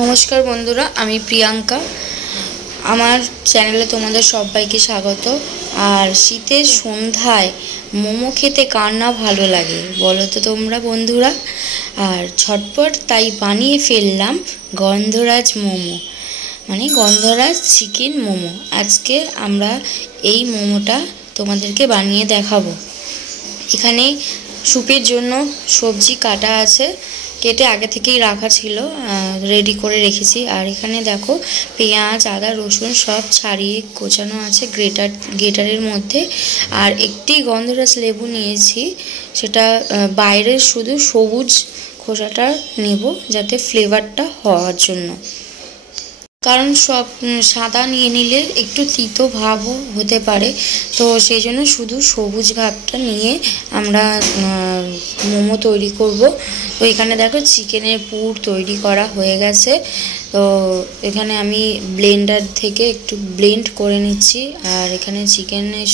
নমস্কার বন্ধুরা, আমি প্রিয়াঙ্কা। আমার চ্যানেলে তোমাদের সবাইকে স্বাগত। আর শীতের সন্ধ্যায় মোমো খেতে কার না ভালো লাগে বলো তো তোমরা বন্ধুরা। আর ঝটপট তাই বানিয়ে ফেললাম গন্ধরাজ মোমো, মানে গন্ধরাজ চিকেন মোমো। আজকে আমরা এই মোমোটা তোমাদেরকে বানিয়ে দেখাবো। এখানে স্যুপের জন্য সবজি কাটা আছে, কেটে আগে থেকেই রাখা ছিল, রেডি করে রেখেছি। আর এখানে দেখো পেঁয়াজ, আদা, রসুন সব ছাড়িয়ে কোচানো আছে গ্রেটারের মধ্যে। আর একটি গন্ধরাজ লেবু নিয়েছি, সেটা বাইরের শুধু সবুজ খোসাটা নেব যাতে ফ্লেভারটা হওয়ার জন্য, কারণ সব সাদা নিয়ে নিলে একটু তিতো ভাবও হতে পারে। তো সেই জন্য শুধু সবুজ ভাবটা নিয়ে আমরা মোমো তৈরি করব। তো এখানে দেখো চিকেনের পুর তৈরি করা হয়ে গেছে। তো এখানে আমি ব্লেন্ডার থেকে একটু ব্লেন্ড করে নিচ্ছি। আর এখানে চিকেনের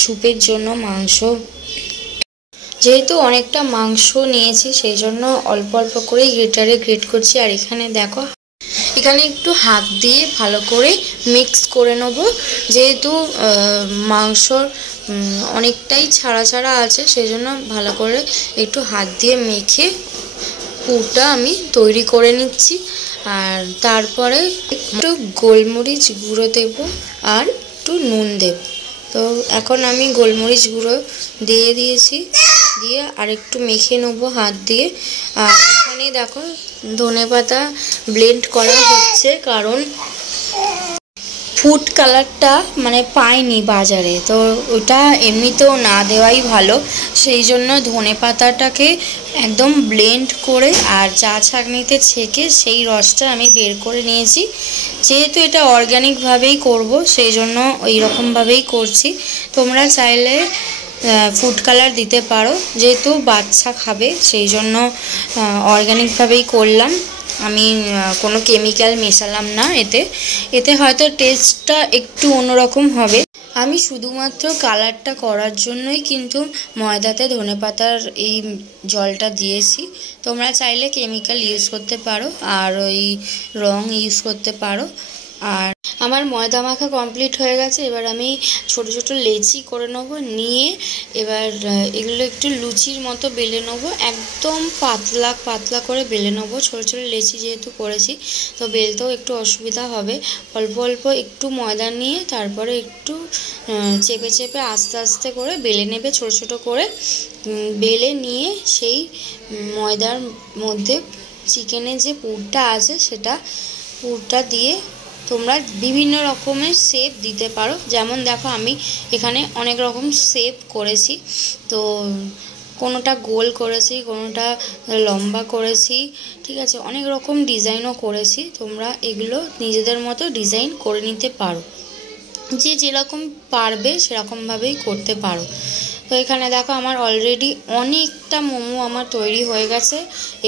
স্যুপের জন্য মাংস, যেহেতু অনেকটা মাংস নিয়েছি সেই জন্য অল্প অল্প করে গ্রেটারে গ্রেট করছি। আর এখানে দেখো এখানে একটু হাত দিয়ে ভালো করে মিক্স করে নেব, যেহেতু মাংসর অনেকটাই ছাড়া ছাড়া আছে সেই জন্য ভালো করে একটু হাত দিয়ে মেখে পুরটা আমি তৈরি করে নিচ্ছি। আর তারপরে একটু গোলমরিচ গুঁড়ো দেব আর একটু নুন দেব। তো এখন আমি গোলমরিচ গুঁড়ো দিয়ে দিয়েছি, দিয়ে আর একটু মেখে নেবো হাত দিয়ে। আর এখানে দেখো ধনেপাতা ব্লেন্ড করা হচ্ছে, কারণ ফুড কালারটা মানে পাইনি বাজারে, তো ওটা এমনিতেও না দেওয়াই ভালো। সেই জন্য ধনেপাতাটাকে একদম ব্লেন্ড করে আর চা ছাঁকনিতে ছেঁকে সেই রসটা আমি বের করে নিয়েছি। যেহেতু এটা অর্গ্যানিকভাবেই করব সেই জন্য ওই রকমভাবেই করছি। তোমরা চাইলে ফুড কালার দিতে পারো, যেহেতু বাচ্চা খাবে সেই জন্য অর্গ্যানিকভাবেই করলাম। আমি কোনো কেমিক্যাল মেশালাম না এতে হয়তো টেস্টটা একটু অন্যরকম হবে। আমি শুধুমাত্র কালারটা করার জন্যই কিন্তু ময়দাতে ধনেপাতার এই জলটা দিয়েছি। তোমরা চাইলে কেমিক্যাল ইউজ করতে পারো আর ওই রং ইউজ করতে পারো। আর আমার ময়দা মাখা কমপ্লিট হয়ে গেছে। এবার আমি ছোট ছোট লেচি করে নেবো, নিয়ে এবার এগুলো একটু লুচির মতো বেলে নেবো। একদম পাতলা পাতলা করে বেলে নেবো। ছোট ছোট লেচি যেহেতু করেছি তো বেলতেও একটু অসুবিধা হবে। অল্প অল্প একটু ময়দা নিয়ে তারপরে একটু চেপে চেপে আস্তে আস্তে করে বেলে নেবে, ছোট ছোট করে বেলে নিয়ে সেই ময়দার মধ্যে চিকেনের যে পুরটা আছে সেটা পুরটা দিয়ে তোমরা বিভিন্ন রকমের শেপ দিতে পারো। যেমন দেখো আমি এখানে অনেক রকম শেপ করেছি, তো কোনোটা গোল করেছি, কোনোটা লম্বা করেছি, ঠিক আছে, অনেক রকম ডিজাইনও করেছি। তোমরা এগুলো নিজেদের মতো ডিজাইন করে নিতে পারো, যে যেরকম পারবে সেরকমভাবেই করতে পারো। তো এখানে দেখো আমার অলরেডি অনেকটা মোমো আমার তৈরি হয়ে গেছে।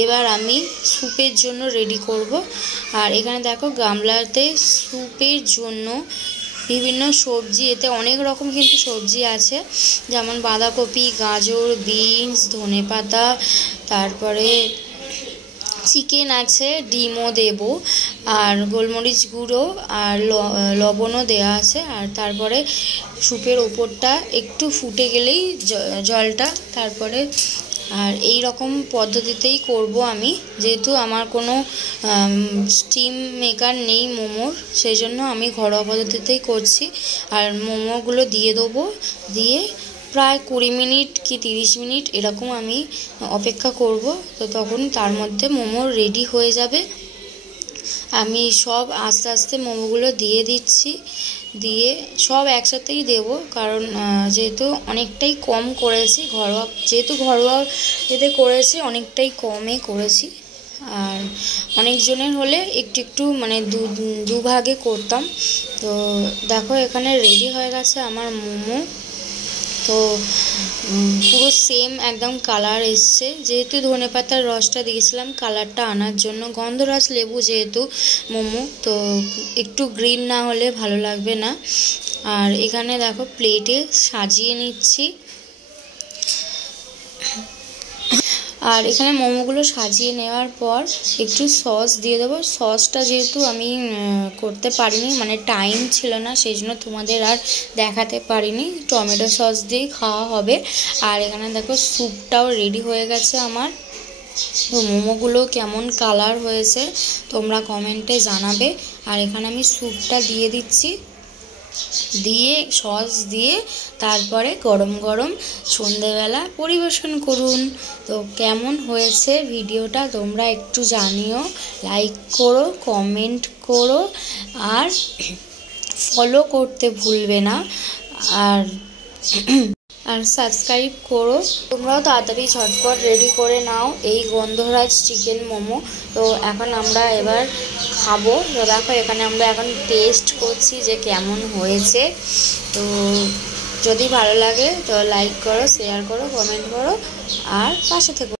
এবার আমি স্যুপের জন্য রেডি করব। আর এখানে দেখো গামলাতে স্যুপের জন্য বিভিন্ন সবজি, এতে অনেক রকম কিন্তু সবজি আছে, যেমন বাঁধাকপি, গাজর, বিনস, ধনেপাতা, তারপরে চিকেন আছে, ডিমও দেব, আর গোলমরিচ গুঁড়ো আর লবণও দেওয়া আছে। আর তারপরে স্যুপের ওপরটা একটু ফুটে গেলেই জলটা তারপরে, আর এই রকম পদ্ধতিতেই করব আমি, যেহেতু আমার কোনো স্টিম মেকার নেই মোমোর, সেই জন্য আমি ঘরোয়া পদ্ধতিতেই করছি। আর মোমোগুলো দিয়ে দেবো, দিয়ে প্রায় 20 মিনিট কি 30 মিনিট এরকম আমি অপেক্ষা করব। তো তখন তার মধ্যে মোমো রেডি হয়ে যাবে। আমি সব আস্তে আস্তে মোমোগুলো দিয়ে দিচ্ছি, দিয়ে সব একসাথেই দেব, কারণ যেহেতু অনেকটাই কম করেছি, ঘরোয়া এতে করেছি অনেকটাই কমে করেছি। আর অনেকজনের হলে একটু একটু মানে দুভাগে করতাম। তো দেখো এখানে রেডি হয়ে গেছে আমার মোমো। তো পুরো সেম একদম কালার এসছে, যেহেতু ধনেপাতার রসটা দিয়েছিলাম কালারটা আনার জন্য। গন্ধরাজ লেবু যেহেতু মোমো, তো একটু গ্রিন না হলে ভালো লাগবে না। আর এখানে দেখো প্লেটে সাজিয়ে নিচ্ছি। আর এখানে মোমোগুলো সাজিয়ে নেওয়ার পর একটু সস দিয়ে দেবো। সসটা যেহেতু আমি করতে পারিনি, মানে টাইম ছিল না, সেই জন্য তোমাদের আর দেখাতে পারিনি। টমেটো সস দিয়েই খাওয়া হবে। আর এখানে দেখো স্যুপটাও রেডি হয়ে গেছে আমার। তো মোমোগুলো কেমন কালার হয়েছে তোমরা কমেন্টে জানাবে। আর এখানে আমি স্যুপটা দিয়ে দিচ্ছি, দিয়ে সস দিয়ে তারপরে গরম গরম সন্ধেবেলা পরিবেশন করুন। তো কেমন হয়েছে ভিডিওটা তোমরা একটু জানিও, লাইক করো, কমেন্ট করো, আর ফলো করতে ভুলবে না, আর সাবস্ক্রাইব করো। তোমরাও তাড়াতাড়ি ঝটপট রেডি করে নাও এই গন্ধরাজ চিকেন মোমো। তো এখন আমরা এবার খাবো। তো দেখো এখানে আমরা এখন টেস্ট করছি যে কেমন হয়েছে। তো যদি ভালো লাগে তো লাইক করো, শেয়ার করো, কমেন্ট করো, আর পাশে থেকো।